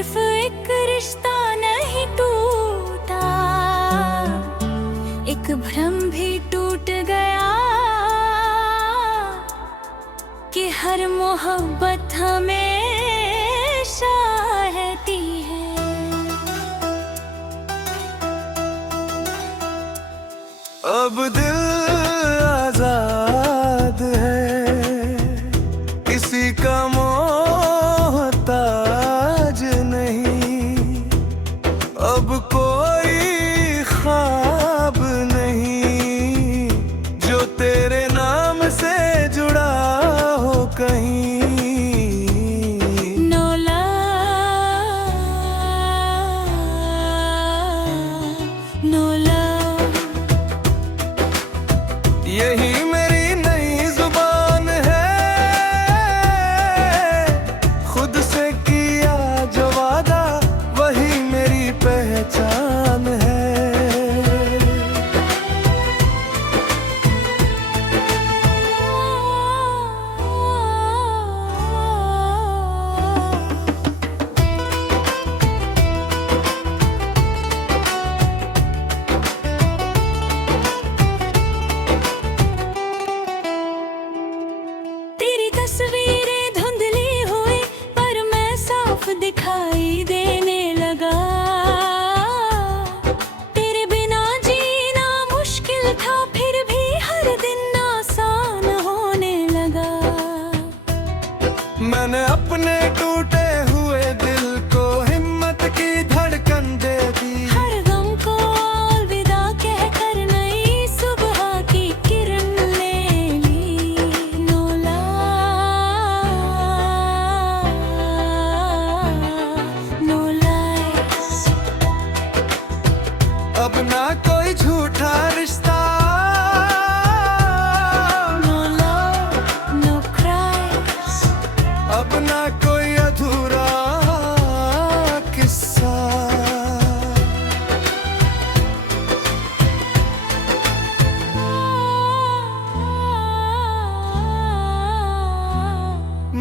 सिर्फ एक रिश्ता नहीं टूटा, एक भ्रम भी टूट गया कि हर मोहब्बत हमेशा रहती है। अब दिल आजाद है, किसी का मोहताज नहीं। अब कोई ख्वाब नहीं जो तेरे नाम से जुड़ा हो कहीं। No love, no love। यही मेरी नई जुबान है, खुद से किया जो वादा वही मेरी पहचान है। तेरी तस्वीरें धुंधली हुई पर मैं साफ दिखाई देने लगा। तेरे बिना जीना मुश्किल था, फिर भी हर दिन आसान होने लगा। मैंने अपने टूटे हुए दिल को हिम्मत की धड़कन दे दी। हर गम को अलविदा कहकर नई सुबह की किरण ले ली। No love, no lies। अब ना कोई झूठा रिश्ता, No love, no cries। अब ना कोई अधूरा किस्सा।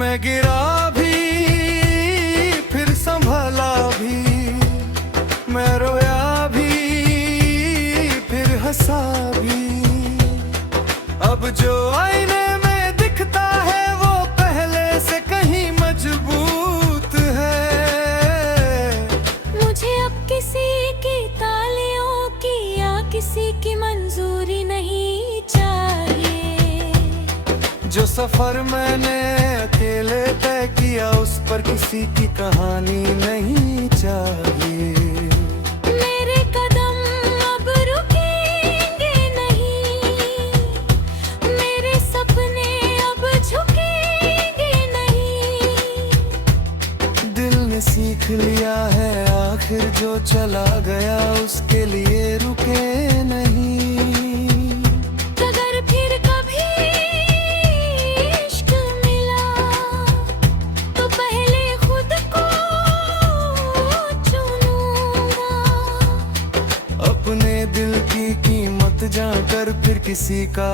मैं गिरा भी फिर संभला भी, मैं रोया भी फिर हंसा भी। अब जो आईने में दिखता है वो पहले से कहीं मजबूत है। मुझे अब किसी की तालियों की या किसी की मंजूरी नहीं चाहिए। जो सफर मैंने अकेले तय किया उस पर किसी की कहानी नहीं चाहिए। मेरे कदम अब रुकेंगे नहीं, मेरे सपने अब झुकेंगे नहीं। दिल ने सीख लिया है आखिर जो चला गया उसके लिए रुके नहीं। अगर फिर कभी इश्क मिला तो पहले खुद को चुनूंगा। अपने दिल की कीमत जानकर फिर किसी का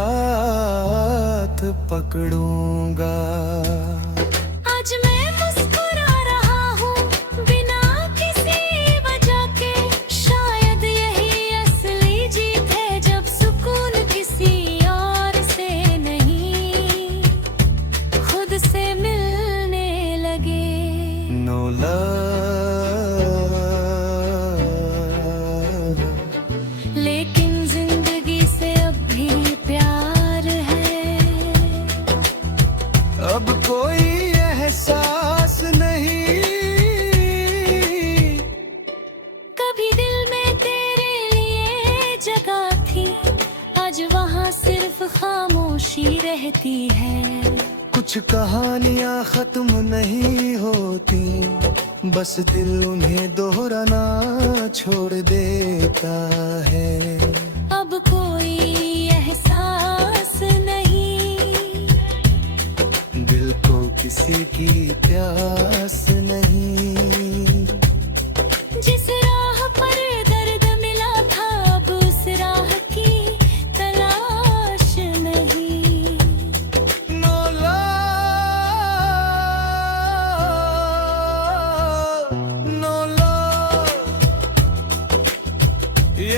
हाथ पकड़ूंगा। आज मैं मुस्कुरा रहा हूँ बिना किसी वजह के, शायद यही असली जीत है जब सुकून किसी और से नहीं खुद से मिलने लगे। No love, लेकिन जिंदगी से अब भी प्यार है। अब कोई एहसास नहीं। कभी दिल में तेरे लिए जगह थी, आज वहाँ सिर्फ खामोशी रहती है। कुछ कहानियां खत्म नहीं होती, बस दिल उन्हें दोहराना छोड़ देता है। अब कोई एहसास नहीं, दिल को किसी की प्यास नहीं। जिस राह पर दर्द मिला था अब उस राह की तलाश नहीं। No love,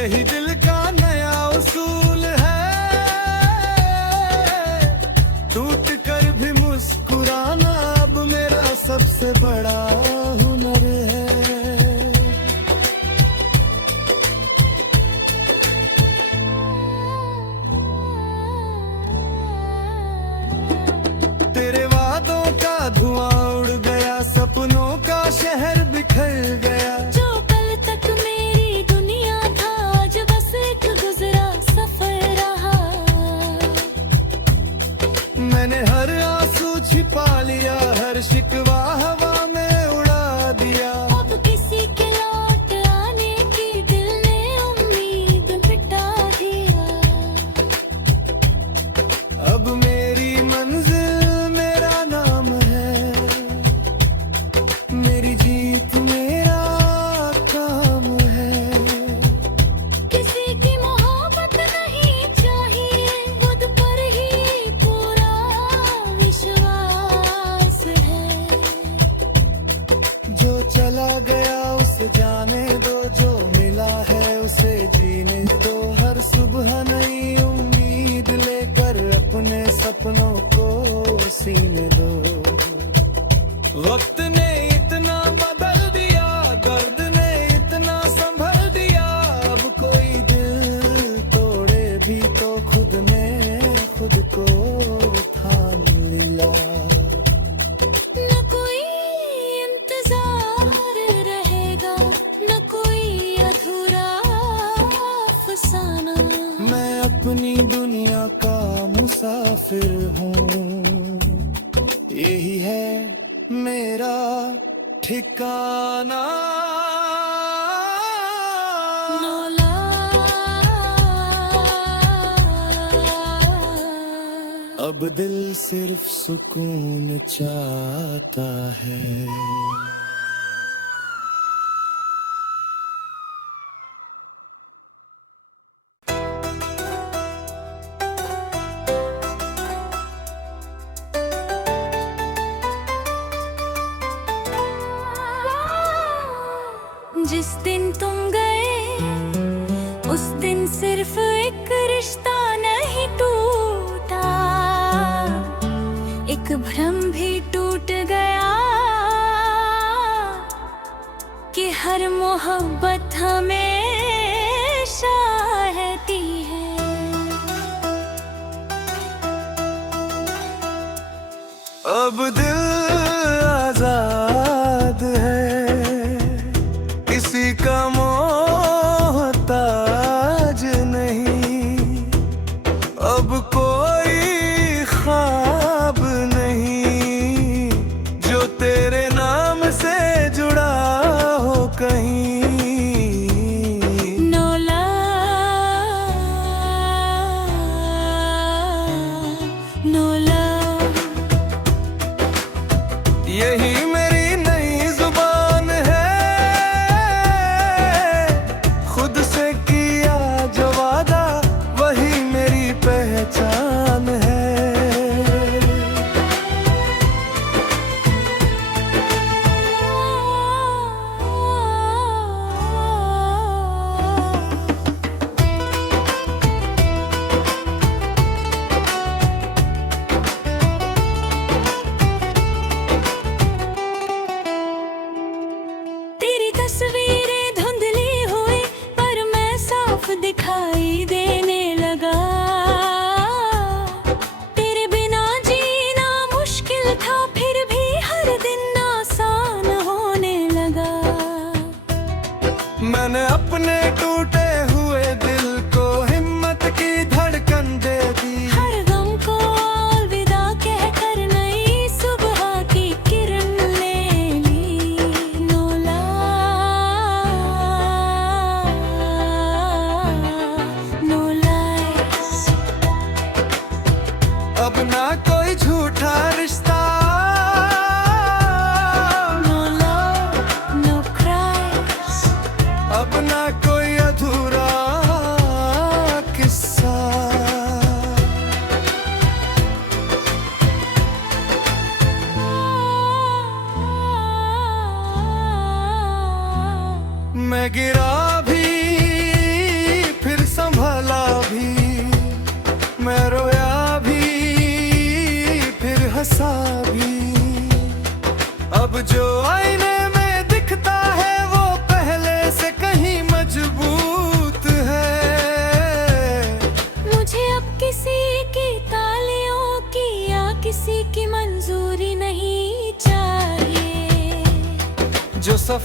यही दिल का नया उसूल है, टूट कर भी मुस्कुराना अब मेरा सबसे बड़ा हुनर है। तेरे वादों का धुआं उड़ गया, सपनों का शहर बिखर गया। जो कल तक मेरी दुनिया था आज बस एक गुजरा सफर रहा। मैंने हर आंसू छिपा लिया, हर शिकवा हवा में उड़ा दिया। अब किसी के लौट आने की दिल ने उम्मीद मिटा दिया। अब मेरी मंजिल मेरा नाम है, मेरी जीत मेरा काम है। किसी की मोहब्बत नहीं चाहिए, खुद पर ही पूरा विश्वास है। जो चला गया उसे जाने दो, जो मिला है उसे जीने दो। हर सुबह नई उम्मीद लेकर अपने सपनों को सीने दो। वक्त ने इतना बदल दिया, दर्द ने इतना संभल दिया। अब कोई दिल तोड़े भी तो खुद ने खुद को ठान लिया। न कोई इंतजार रहेगा, न कोई अधूरा अफसाना। मैं अपनी दुनिया का मुसाफिर हूँ, यही है मेरा ठिकाना। नौला अब दिल सिर्फ सुकून चाहता है। जिस दिन तुम गए उस दिन सिर्फ एक रिश्ता नहीं टूटा, एक भ्रम भी टूट गया कि हर मोहब्बत हमेशा रहती है। अब दिल आजाद है, किसी का मोहताज नहीं। अब कोई ख्वाब नहीं जो तेरे नाम से जुड़ा हो कहीं। नौला नौला यही मेरी नई जुबान है, खुद से किया जो वादा वही मेरी पहचान है। तेरी तस्वीरें धुंधली हुई पर मैं साफ दिखाई देने लगा। तेरे बिना जीना मुश्किल था फिर भी हर दिन आसान होने लगा। मैंने अपने टूटे हुए दिल को हिम्मत की धड़कन दे दी। हर गम को अलविदा कहकर नई सुबह की किरण ले ली। नौला नौलाइस अब ना कोई झूठा रिश्ता, नो लव नो क्राइस। अब ना कोई अधूरा किस्सा। मैं गिरा भी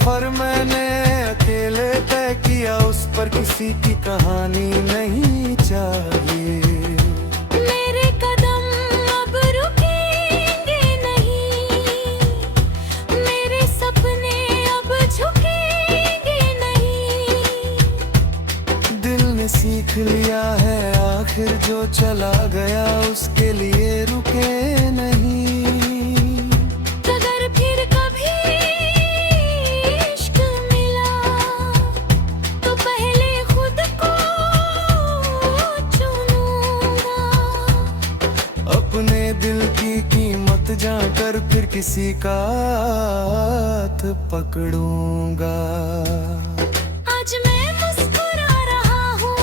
सफर मैंने अकेले तय किया, उस पर किसी की कहानी नहीं चाहिए। मेरे कदम अब रुकेंगे नहीं, मेरे सपने अब झुकेंगे नहीं। दिल ने सीख लिया है आखिर जो चला गया उसके लिए रुके नहीं। अगर फिर कभी इश्क मिला तो पहले खुद को चुनूंगा। अपने दिल की कीमत जानकर फिर किसी का हाथ पकड़ूंगा। आज मैं मुस्कुरा रहा हूँ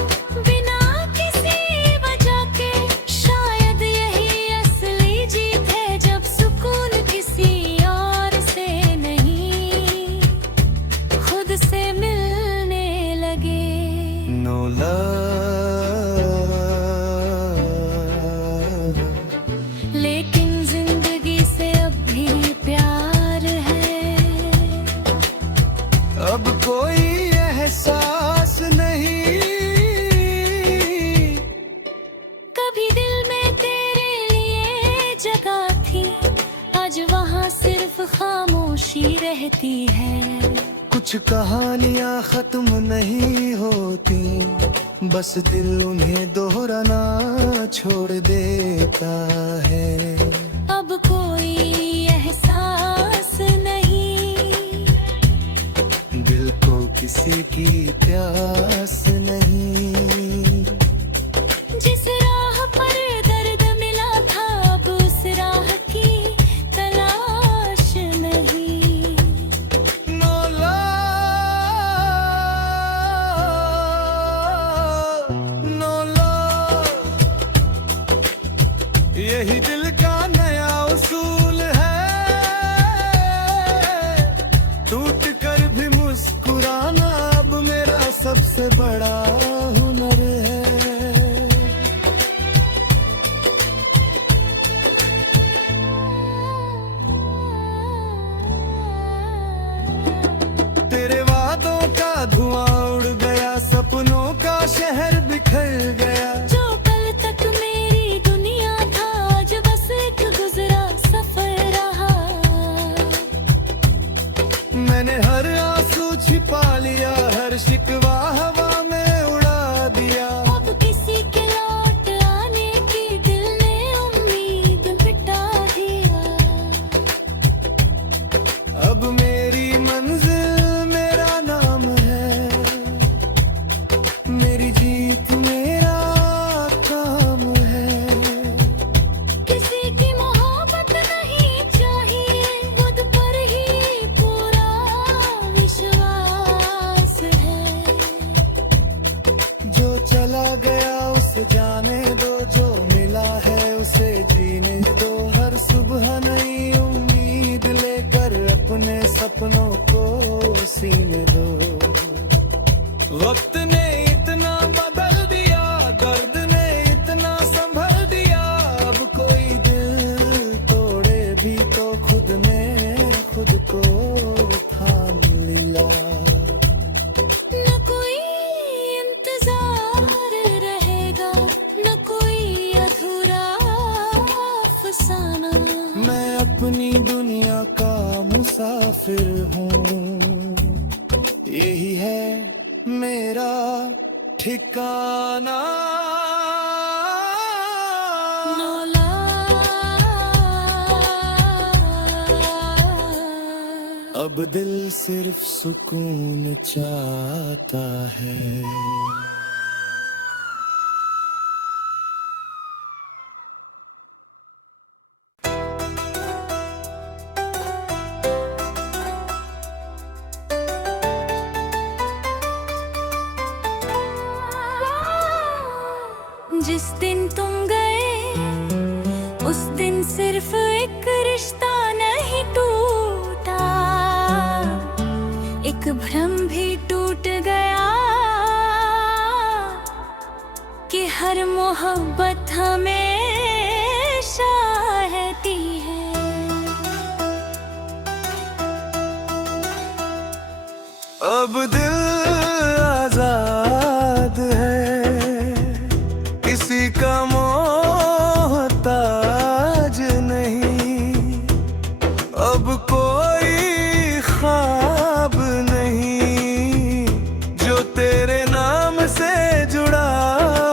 बिना किसी वजह के, शायद यही असली जीत है जब सुकून किसी और से नहीं खुद से मिलने लगे। No love, लेकिन जिंदगी से अब भी प्यार है। अब कोई एहसास नहीं। कभी दिल में तेरे लिए जगह थी, आज वहाँ सिर्फ खामोशी रहती है। कुछ कहानियां खत्म नहीं होती, बस दिल उन्हें दोहराना छोड़ देता है। अब कोई एहसास नहीं, दिल को किसी की प्यास नहीं। जिस राह पर दर्द मिला था अब उस राह की तलाश नहीं। No love, no love, यही दिल का नया उसूल है। टूट कर भी मुस्कुराना अब मेरा सबसे बड़ा हुनर है। तेरे वादों का धुआं उड़ गया, सपनों का शहर बिखर गया। जो कल तक मेरी दुनिया था आज बस एक गुजरा सफर रहा। मैंने हर आंसू छिपा लिया, हर शिकवा हवा में उड़ा दिया। अब किसी के लौट आने की दिल ने उम्मीद मिटा दिया। अब मेरी मंजिल मेरा नाम है, मेरी जीत मेरा काम है। किसी की मोहब्बत नहीं चाहिए, खुद पर ही पूरा विश्वास है। जो चला गया उसे जाने दो, जो मिला है उसे जीने दो। हर सुबह नई उम्मीद लेकर अपने सपनों को सीने दो। वक्त ने इतना बदल दिया, दर्द ने इतना संभल दिया। अब कोई दिल तोड़े भी तो खुद ने खुद को थाम लिया। न कोई इंतजार रहेगा, न कोई अधूरा अफसाना। मैं अपनी दुनिया का मुसाफिर हूँ, यही है मेरा ठिकाना। नौला अब दिल सिर्फ सुकून चाहता है। जिस दिन तुम गए उस दिन सिर्फ एक रिश्ता नहीं टूटा, एक भ्रम भी टूट गया कि हर मोहब्बत हमेशा रहती है। अब दिल आजाद है, किसी का मोहताज नहीं। अब कोई ख्वाब नहीं जो तेरे नाम से जुड़ा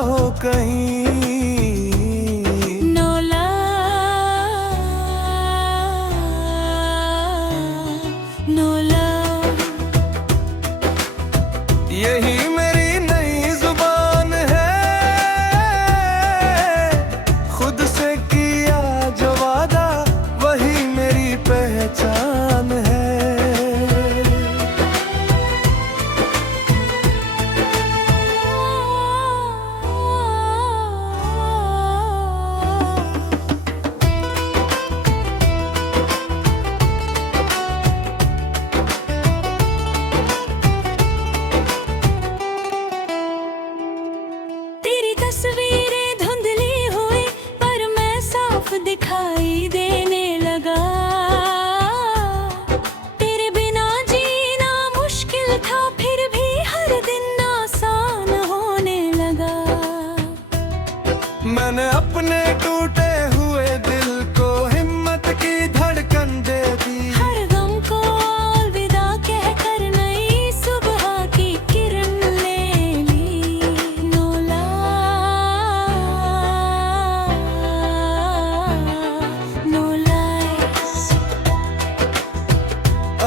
हो कहीं। No love, no love. यही मेरी नई जुबान है, खुद से किया जो वादा वही मेरी पहचान है। तेरी तस्वीरें धुंधली हुई पर मैं साफ दिखाई देने लगा। तेरे बिना जीना मुश्किल था फिर भी हर दिन आसान होने लगा। मैंने अपने टूटे हुए दिल को हिम्मत की धड़कन दे दी। हर गम को अलविदा कहकर नई सुबह की किरण ले ली। No love, no lies.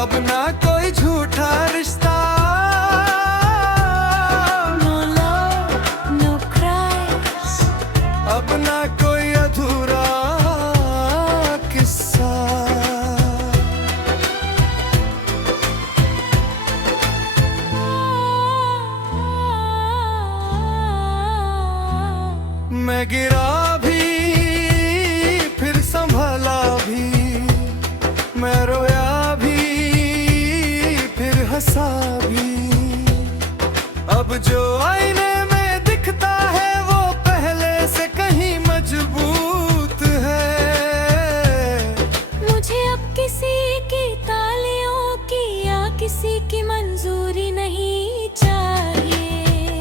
अब ना कोई झूठा रिश्ता, No love, no cries. अब ना कोई अधूरा किस्सा। मैं गिरा भी फिर संभला भी, मैं रोया भी फिर हंसा भी। अब जो आईने में दिखता है वो पहले से कहीं मजबूत है। मुझे अब किसी की तालियों की या किसी की मंजूरी नहीं चाहिए।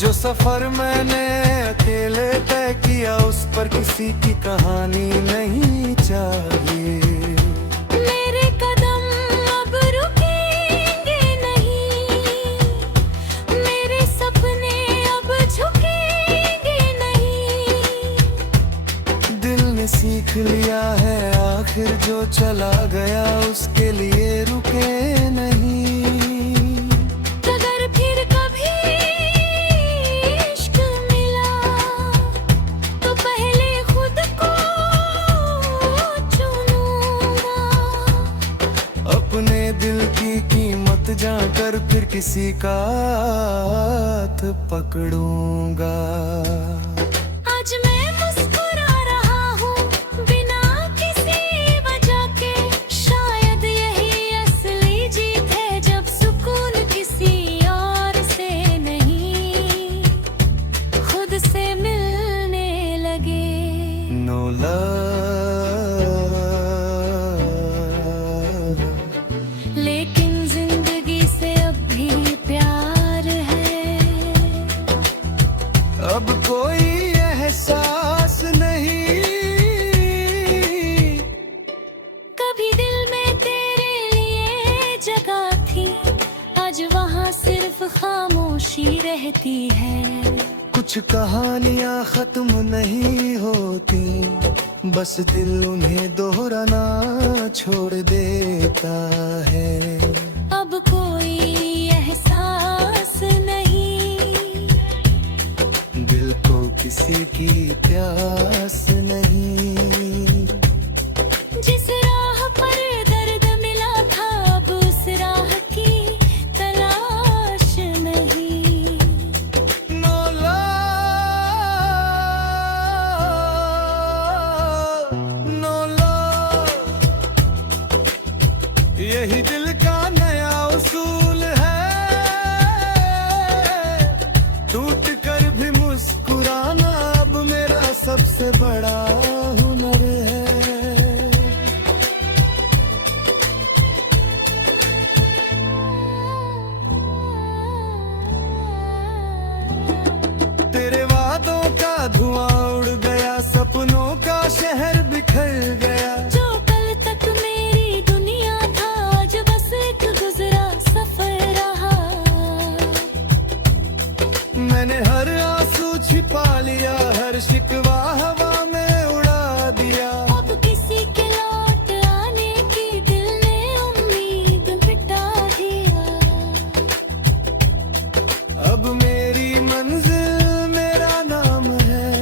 जो सफर मैंने अकेले तय किया उस पर किसी की कहानी नहीं चाहिए। मेरे कदम अब रुकेंगे नहीं, मेरे सपने अब झुकेंगे नहीं। दिल ने सीख लिया है आखिर जो चला गया उसके लिए रुके नहीं। अगर फिर कभी इश्क मिला तो पहले खुद को चुनूंगा। अपने दिल की कीमत जानकर फिर किसी का हाथ पकड़ूंगा। आज मैं मुस्कुरा रहा हूँ बिना किसी वजह के। शायद यही असली जीत है जब सुकून किसी और से नहीं खुद से मिलने लगे। No love, लेकिन जिंदगी से अब भी प्यार है। अब कोई एहसास नहीं। कभी दिल में तेरे लिए जगह थी, आज वहाँ सिर्फ खामोशी रहती है। कुछ कहानियां खत्म नहीं होती, बस दिल उन्हें दोहराना छोड़ देता है। अब कोई एहसास नहीं, दिल को किसी की प्यास नहीं। जिस राह पर दर्द मिला था अब उस राह की तलाश नहीं। No love, no love, यही दिल का नया उसूल है। टूट कर भी मुस्कुराना अब मेरा सबसे छिपा लिया, हर शिकवा हवा में उड़ा दिया। अब किसी के लौट आने की दिल ने उम्मीद मिटा दिया। अब मेरी मंजिल मेरा नाम है,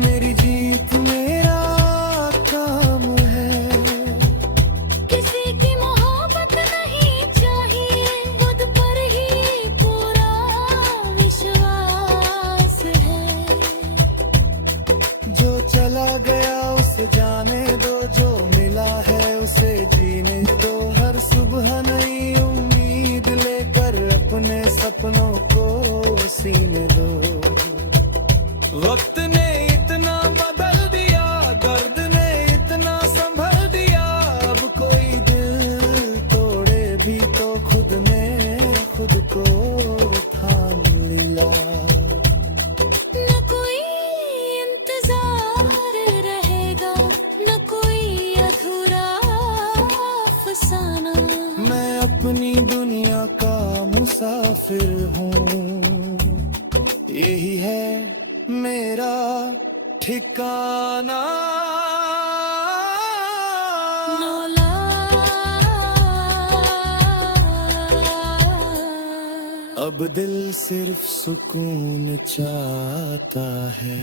मेरी जीत मेरा काम है। किसी की मोहब्बत नहीं चाहिए, खुद पर ही पूरा विश्वास है। जो चला गया उसे जाने दो, जो मिला है उसे जीने दो। हर सुबह नई उम्मीद लेकर अपने सपनों को सीने दो। वक्त ने इतना बदल दिया, दर्द ने इतना संभल दिया। अब कोई दिल तोड़े भी तो खुद ने खुद को थाम लिया। न कोई इंतजार रहेगा, न कोई अधूरा अफसाना। मैं अपनी दुनिया का मुसाफिर हूँ, यही है मेरा ठिकाना। मौला अब दिल सिर्फ सुकून चाहता है।